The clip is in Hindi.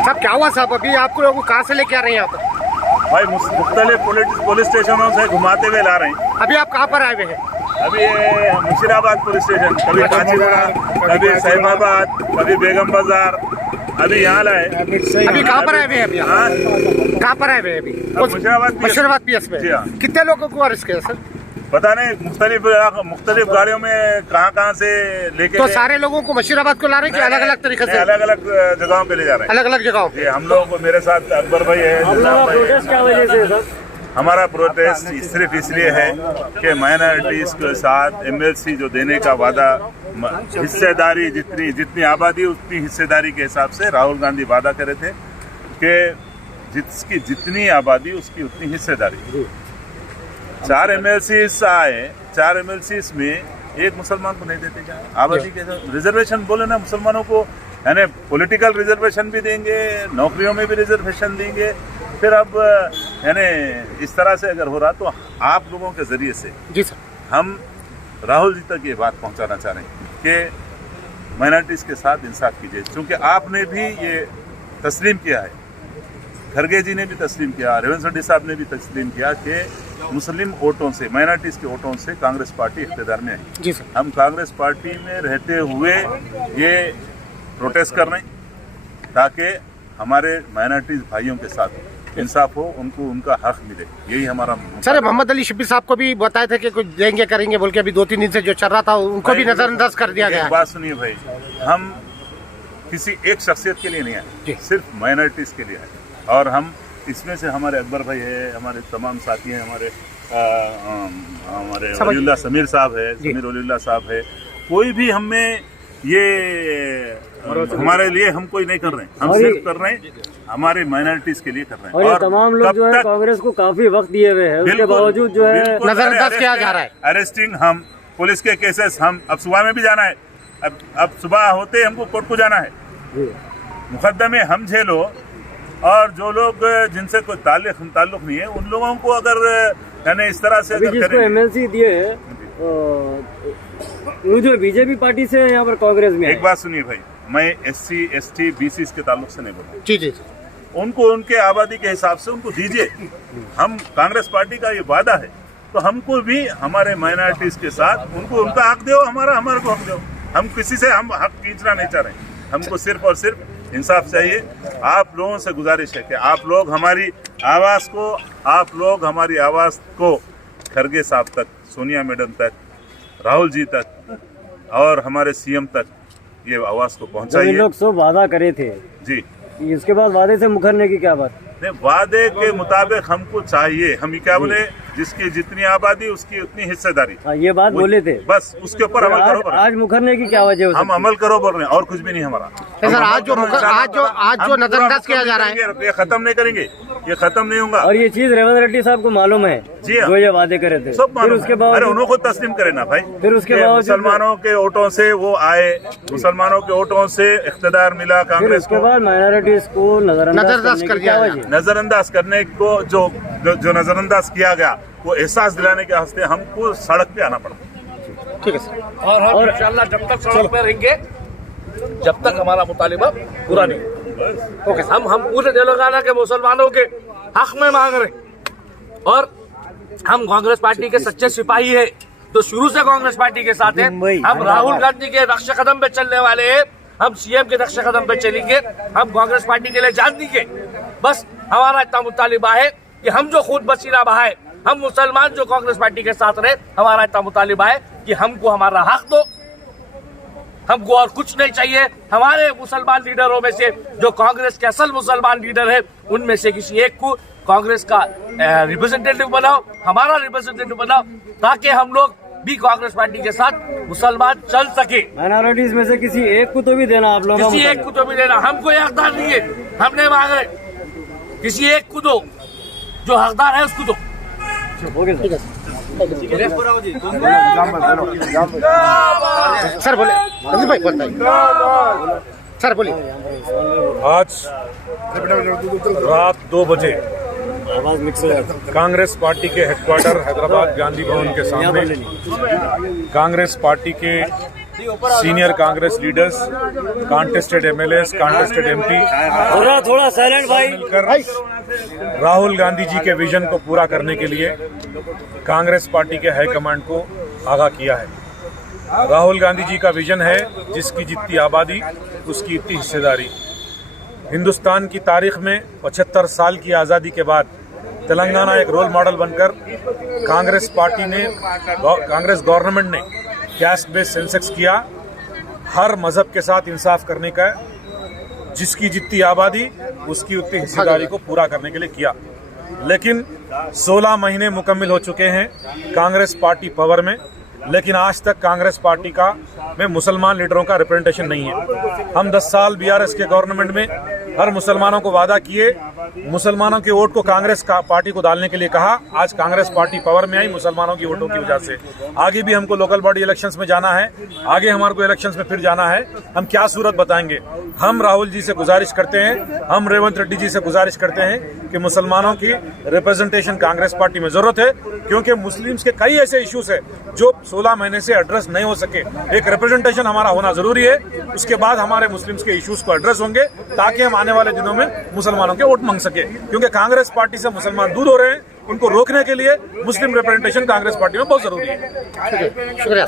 साहब क्या हुआ साहब? अभी आपको लोग कहाँ से लेके आ रहे हैं यहाँ पर? भाई मुख्तलिफ पुलिस स्टेशनों से घुमाते हुए ला रहे हैं। अभी आप कहाँ पर आए हुए हैं? अभी मुशीराबाद पुलिस स्टेशन, कभी काचीगुड़ा, कभी सैफाबाद, कभी बेगम बाजार, अभी यहाँ लाए। अभी कहाँ पर आए हुए हैं? अभी कहाँ पर आए हुए हैं? अभी मुशीराबाद पीएस में। कितने लोगों को अरेस्ट किया सर? पता नहीं, मुख्तलिफ गाड़ियों में कहाँ से लेके। तो सारे लोगों को मुशीराबाद को ला रहे हैं कि अलग अलग तरीके से? अलग अलग जगहों पे ले जा रहे हैं। अलग अलग जगहों पे। हम लोगों को, मेरे साथ अकबर भाई है। क्या वजह से सर? हमारा प्रोटेस्ट सिर्फ इसलिए है कि माइनॉरिटीज के साथ एमएलसी जो देने का वादा, हिस्सेदारी जितनी आबादी उतनी हिस्सेदारी के हिसाब से राहुल गांधी वादा करे थे कि जिसकी जितनी आबादी उसकी उतनी हिस्सेदारी। 4 एमएलसी आए, 4 एमएलसी में एक मुसलमान को नहीं देते क्या? आबादी के रिजर्वेशन बोले ना मुसलमानों को, यानी पॉलिटिकल रिजर्वेशन भी देंगे, नौकरियों में भी रिजर्वेशन देंगे। फिर अब यानी इस तरह से अगर हो रहा तो आप लोगों के जरिए से जी सर हम राहुल जी तक ये बात पहुंचाना चाह रहे हैं कि माइनॉरिटीज के साथ इंसाफ कीजिए, क्योंकि आपने भी ये तस्लीम किया है, खरगे जी ने भी तस्लीम किया, रेवंत रेड्डी साहब ने भी तस्लीम किया कि मुस्लिम वोटों से, माइनॉरिटीज के वोटों से कांग्रेस पार्टी इख्तियार में आई। जी सर। हम कांग्रेस पार्टी में रहते हुए ये प्रोटेस्ट कर रहे हैं ताकि हमारे माइनॉरिटीज भाइयों के साथ इंसाफ हो, उनको उनका हक मिले, यही हमारा। सर मोहम्मद अली शब्बीर साहब को भी बताए थे कि कुछ देंगे करेंगे बोल के, अभी 2-3 दिन से जो चल रहा था उनको भी नजरअंदाज कर दिया गया। बात सुनिए भाई, हम किसी एक शख्सियत के लिए नहीं आए, सिर्फ माइनॉरिटीज के लिए आए। और हम इसमें से हमारे अकबर भाई है, हमारे तमाम साथी हैं, हमारे वलीउल्लाह समीर साहब है, समीर वलीउल्लाह साहब है, कोई भी हमें ये हमारे लिए हम कोई नहीं कर रहे हैं, हम सिर्फ कर रहे हैं हमारे माइनॉरिटीज के लिए कर रहे हैं। और तमाम लोग जो है कांग्रेस को काफी वक्त दिए हुए हैं, उसके बावजूद जो है नजरअंदाज किया जा रहा है। अरेस्टिंग, हम पुलिस के केसेस, हम अब सुबह में भी जाना है, अब सुबह होते हमको कोर्ट को जाना है, मुकदमे हम झेलो। और जो लोग जिनसे कोई ताल्लुक नहीं है उन लोगों को अगर यानी इस तरह से जिसको एमएलसी दिए जो बीजेपी पार्टी से यहाँ पर कांग्रेस में। एक बात सुनिए भाई, मैं SC ST BC के ताल्लुक से नहीं बोल रहा। जी जी, उनको उनके आबादी के हिसाब से उनको दीजिए। हम कांग्रेस पार्टी का ये वादा है, तो हमको भी हमारे माइनॉरिटीज के साथ उनको उनका हक दो, हमारे को हक दो। हम किसी से हम हक खींचना नहीं चाह रहे, हमको सिर्फ और सिर्फ इंसाफ चाहिए। आप लोगों से गुजारिश है कि आप लोग हमारी आवाज़ को खरगे साहब तक, सोनिया मैडम तक, राहुल जी तक और हमारे CM तक ये आवाज़ को पहुंचाइए। लोग सब वादा करे थे जी, इसके बाद वादे से मुकरने की क्या बात? नहीं, वादे के मुताबिक हमको चाहिए, हम क्या बोले, जिसकी जितनी आबादी उसकी उतनी हिस्सेदारी। ये बात बोले थे, बस उसके ऊपर अमल करो। आज मुकरने की क्या वजह? हम अमल करो बोल रहे हैं, और कुछ भी नहीं हमारा। सर आज जो नजरअंदाज किया जा रहा है ये खत्म नहीं करेंगे, ये खत्म नहीं होगा। और ये चीज रेवंत रेड्डी साहब को मालूम है जी, जो ये वादे करे थे, सब मालूम है। उसके बाद अरे उन्होंने खुद तस्लीम करे ना भाई, फिर उसके बाद मुसलमानों के वोटों से वो आए, मुसलमानों के वोटों से इख्तियार मिला कांग्रेस को, बाद माइनॉरिटीज को नजरअंदाज कर दिया। नजरअंदाज करने को जो नजरअंदाज किया गया, वो एहसास दिलाने के वास्ते हमको सड़क पे आना पड़ा। ठीक है सर। और हम इंशाल्लाह जब तक सड़क पे रहेंगे, जब तक हमारा मुतालिबा पूरा नहीं ओके, हम पूरे तेलंगाना के मुसलमानों के हक में मांग रहे हैं। और हम कांग्रेस पार्टी के सच्चे सिपाही है, तो शुरू से कांग्रेस पार्टी के साथ है। हम राहुल गांधी के नक्शे कदम पे चलने वाले हैं, हम CM के नक्शे कदम पे चलेंगे, हम कांग्रेस पार्टी के लिए जान देंगे। बस हमारा इतना मुतालिबा है कि हम जो खुद पसीना बहाए, हम मुसलमान जो कांग्रेस पार्टी के साथ रहे, हमारा इतना मुतालिबा है कि हमको हमारा हक दो, हमको और कुछ नहीं चाहिए। हमारे मुसलमान लीडरों में से जो कांग्रेस के असल मुसलमान लीडर है, उनमें से किसी एक को कांग्रेस का रिप्रेजेंटेटिव बनाओ, हमारा रिप्रेजेंटेटिव बनाओ, ताकि हम लोग भी कांग्रेस पार्टी के साथ मुसलमान चल सके। माइनॉरिटीज में से किसी एक को तो भी देना आप लोग, किसी एक को तो भी देना, हमको ये हकदार नहीं है, हमने मांग रहे, किसी एक को दो, जो हकदार है उसको दो। सर बोले भाई, सर बोलिए। आज रात 2 बजे आवाज मिक्स हो जाती है। कांग्रेस पार्टी के हेडक्वार्टर हैदराबाद गांधी भवन के सामने कांग्रेस पार्टी के senior Congress leaders, contested MLAs, contested MP थोड़ा साइलेंट भाई। मिलकर राहुल गांधी जी के विजन को पूरा करने के लिए कांग्रेस पार्टी के हाईकमांड को आगाह किया है। राहुल गांधी जी का विजन है जिसकी जितनी आबादी उसकी इतनी हिस्सेदारी। हिंदुस्तान की तारीख में 75 साल की आज़ादी के बाद तेलंगाना एक रोल मॉडल बनकर कांग्रेस पार्टी ने, कांग्रेस गवर्नमेंट ने कैस्ट बेस्ड सेंसेक्स किया, हर मजहब के साथ इंसाफ करने का, जिसकी जितनी आबादी उसकी उतनी हिस्सेदारी को पूरा करने के लिए किया। लेकिन 16 महीने मुकम्मिल हो चुके हैं कांग्रेस पार्टी पावर में, लेकिन आज तक कांग्रेस पार्टी का में मुसलमान लीडरों का रिप्रेजेंटेशन नहीं है। हम 10 साल बीआरएस के गवर्नमेंट में हर मुसलमानों को वादा किए, मुसलमानों के वोट को कांग्रेस का पार्टी को डालने के लिए कहा। आज कांग्रेस पार्टी पावर में आई मुसलमानों की वोटों की वजह से। आगे भी हमको लोकल बॉडी इलेक्शंस में जाना है, आगे हमारे को इलेक्शंस में फिर जाना है। हम क्या सूरत बताएंगे। हम राहुल जी से गुजारिश करते हैं, हम रेवंत रेड्डी जी से गुजारिश करते हैं कि मुसलमानों की रिप्रेजेंटेशन कांग्रेस पार्टी में जरूरत है, क्योंकि मुस्लिम्स के कई ऐसे इश्यूज है जो 16 महीने से एड्रेस नहीं हो सके। एक रिप्रेजेंटेशन हमारा होना जरूरी है, उसके बाद हमारे मुस्लिम्स के इश्यूज को एड्रेस होंगे, ताकि हम आने वाले दिनों में मुसलमानों के वोट मांग सके। क्योंकि कांग्रेस पार्टी से मुसलमान दूर हो रहे हैं, उनको रोकने के लिए मुस्लिम रिप्रेजेंटेशन कांग्रेस पार्टी में बहुत जरूरी है। शुक्रिया।